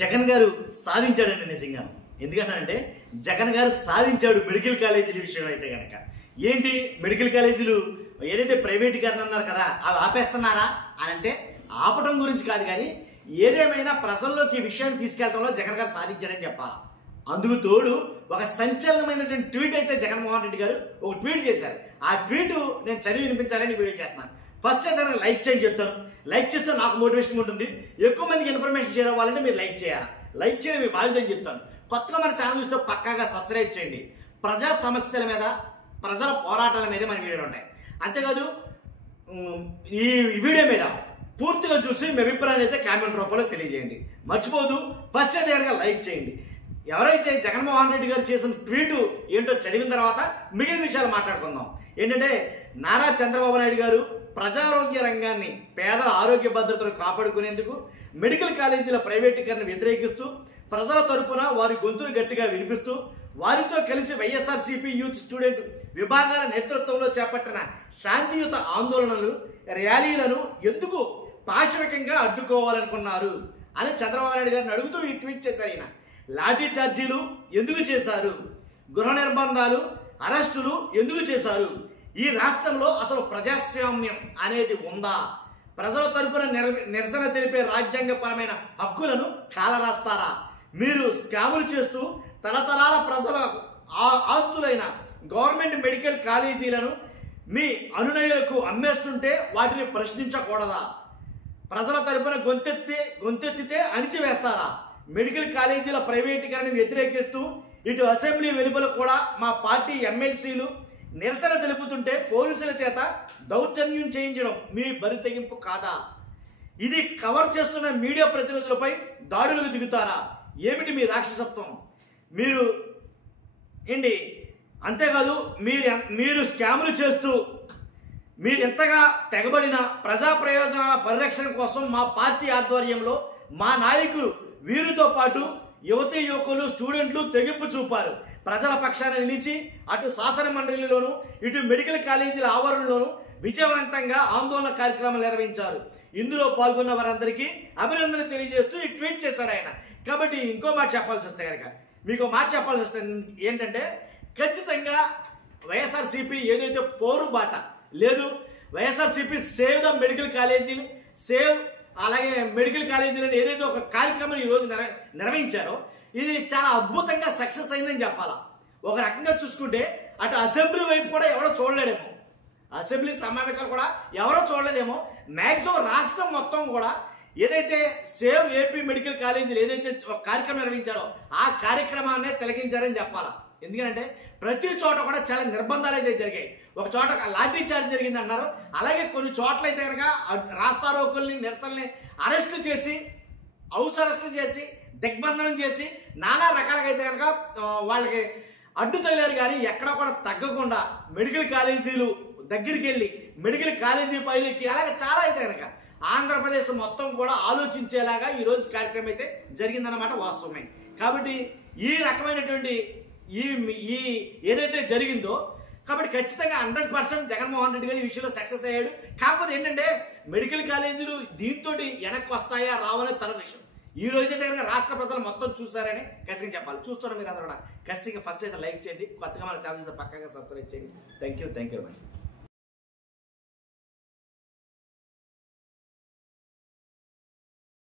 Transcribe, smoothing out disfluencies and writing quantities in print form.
జగన్ గారు సాధించాడండి నిజంగా. ఎందుకంటే జగన్ గారు సాధించాడు మెడికల్ కాలేజీల విషయం అయితే కనుక. ఏంటి మెడికల్ కాలేజీలు ఏదైతే ప్రైవేటీకరణ అన్నారు కదా అవి ఆపేస్తున్నారా అని అంటే ఆపటం గురించి కాదు, కానీ ఏదేమైనా ప్రజల్లోకి ఈ విషయాన్ని తీసుకెళ్లడంలో జగన్ గారు సాధించాడని చెప్పాలి. అందుకు తోడు ఒక సంచలనమైనటువంటి ట్వీట్ అయితే జగన్మోహన్ రెడ్డి గారు ఒక ట్వీట్ చేశారు. ఆ ట్వీట్ నేను చదివి వినిపించాలని వీడియో చేస్తున్నాను. ఫస్ట్ అయితే లైక్ చేయండి చెప్తాను. లైక్ చేస్తే నాకు మోటివేషన్ ఉంటుంది. ఎక్కువ మందికి ఇన్ఫర్మేషన్ షేర్ అవ్వాలంటే మీరు లైక్ చేయాలి. లైక్ చేయడం మీ బాధ్యత అని చెప్తాను. కొత్తగా మన ఛానల్ చూస్తే పక్కాగా సబ్స్క్రైబ్ చేయండి. ప్రజా సమస్యల మీద, ప్రజల పోరాటాల మీద మన వీడియోలు ఉంటాయి. అంతేకాదు ఈ వీడియో మీద పూర్తిగా చూసి మీ అభిప్రాయాన్ని అయితే కామెంట్ రూపంలో తెలియజేయండి. మర్చిపోదు ఫస్ట్ అయితే కనుక లైక్ చేయండి. ఎవరైతే జగన్మోహన్ రెడ్డి గారు చేసిన ట్వీట్ ఏంటో చదివిన తర్వాత మిగిలిన విషయాలు మాట్లాడుకుందాం. ఏంటంటే నారా చంద్రబాబు నాయుడు గారు ప్రజారోగ్య రంగాన్ని, పేదల ఆరోగ్య భద్రతను కాపాడుకునేందుకు మెడికల్ కాలేజీల ప్రైవేటీకరణ వ్యతిరేకిస్తూ ప్రజల తరపున వారి గొంతును గట్టిగా వినిపిస్తూ వారితో కలిసి వైఎస్ఆర్సీపీ యూత్ స్టూడెంట్ విభాగాల నేతృత్వంలో చేపట్టిన శాంతియుత ఆందోళనలు, ర్యాలీలను ఎందుకు పాశవికంగా అడ్డుకోవాలనుకున్నారు అని చంద్రబాబు నాయుడు గారిని అడుగుతూ ఈ ట్వీట్ చేశారు. ఆయన లాఠీ ఛార్జీలు ఎందుకు చేశారు, గృహ నిర్బంధాలు, అరెస్టులు ఎందుకు చేశారు, ఈ రాష్ట్రంలో అసలు ప్రజాస్వామ్యం అనేది ఉందా, ప్రజల తరపున నిరసన తెలిపే రాజ్యాంగపరమైన హక్కులను కాలరాస్తారా, మీరు స్కాములు చేస్తూ తరతరాల ప్రజల ఆస్తులైన గవర్నమెంట్ మెడికల్ కాలేజీలను మీ అనునయులకు అమ్మేస్తుంటే వాటిని ప్రశ్నించకూడదా, ప్రజల తరపున గొంతెత్తితే అణిచివేస్తారా, మెడికల్ కాలేజీల ప్రైవేటీకరణ వ్యతిరేకిస్తూ ఇటు అసెంబ్లీ వెలుపల కూడా మా పార్టీ ఎమ్మెల్సీలు నిరసన తెలుపుతుంటే పోలీసుల చేత దౌర్జన్యం చేయించడం మీ బరి తెగింపు కాదా, ఇది కవర్ చేస్తున్న మీడియా ప్రతినిధులపై దాడులకు దిగుతారా, ఏమిటి మీ రాక్షసత్వం, మీరు ఏంటి, అంతేకాదు మీరు స్కాములు చేస్తూ మీరు ఎంతగా తెగబడిన ప్రజా ప్రయోజనాల పరిరక్షణ కోసం మా పార్టీ ఆధ్వర్యంలో మా నాయకులు వీరితో పాటు యువతీ యువకులు, స్టూడెంట్లు తెగింపు చూపారు. ప్రజల పక్షాన నిలిచి అటు శాసన మండలిలోను ఇటు మెడికల్ కాలేజీల ఆవరణలోను విజయవంతంగా ఆందోళన కార్యక్రమాలు నిర్వహించారు. ఇందులో పాల్గొన్న వారందరికీ అభినందనలు తెలియజేస్తూ ఈ ట్వీట్ చేశాడు ఆయన. కాబట్టి ఇంకో మాట చెప్పాల్సి వస్తే కనుక మీకు మాట చెప్పాల్సి వస్తే ఏంటంటే ఖచ్చితంగా వైఎస్ఆర్సీపీ ఏదైతే పోరుబాట లేదు, వైఎస్ఆర్సీపీ సేవ్ ద మెడికల్ కాలేజీలు, సేవ్ అలాగే మెడికల్ కాలేజీలను ఏదైతే ఒక కార్యక్రమం ఈరోజు నిర్వహించారో ఇది చాలా అద్భుతంగా సక్సెస్ అయిందని చెప్పాలా. ఒక రకంగా చూసుకుంటే అటు అసెంబ్లీ వైపు కూడా ఎవరో చూడలేడేమో, అసెంబ్లీ సమావేశాలు కూడా ఎవరో చూడలేదేమో, మ్యాక్సిమం రాష్ట్రం మొత్తం కూడా ఏదైతే సేవ్ ఏపీ మెడికల్ కాలేజీలు ఏదైతే ఒక కార్యక్రమం నిర్వహించారో ఆ కార్యక్రమాన్నే తిలకించారని చెప్పాలా. ఎందుకంటే ప్రతి చోట కూడా చాలా నిర్బంధాలు అయితే జరిగాయి. ఒక చోట లాఠీ చార్జ్ జరిగింది అన్నారు, అలాగే కొన్ని చోట్ల అయితే కనుక రాస్తారోకుల్ని, నిరసనల్ని అరెస్టులు చేసి, హౌస్ అరెస్టులు చేసి, దిగ్బంధనం చేసి నానా రకాలుగా అయితే కనుక వాళ్ళకి అడ్డు తగిలారు. కానీ ఎక్కడ కూడా తగ్గకుండా మెడికల్ కాలేజీలు దగ్గరికి వెళ్ళి మెడికల్ కాలేజీ పైలకి అలాగే చాలా అయితే కనుక ఆంధ్రప్రదేశ్ మొత్తం కూడా ఆలోచించేలాగా ఈరోజు కార్యక్రమం అయితే జరిగిందన్నమాట వాస్తవమే. కాబట్టి ఈ రకమైనటువంటి ఈ ఏదైతే జరిగిందో కాబట్టి ఖచ్చితంగా 100% జగన్మోహన్ రెడ్డి గారు ఈ విషయంలో సక్సెస్ అయ్యాడు. కాకపోతే ఏంటంటే మెడికల్ కాలేజీలు దీంతో వెనక్కి వస్తాయా రావనే తర్వాత విషయం. ఈ రోజైతే కనుక రాష్ట్ర ప్రజలు మొత్తం చూసారని ఖచ్చితంగా చెప్పాలి. చూస్తున్నారు మీరు అందరూ కూడా ఖచ్చితంగా ఫస్ట్ అయితే లైక్ చేయండి. కొత్తగా మన ఛానల్ పక్కగా సబ్స్క్రైబ్ చేయండి. Thank you very much.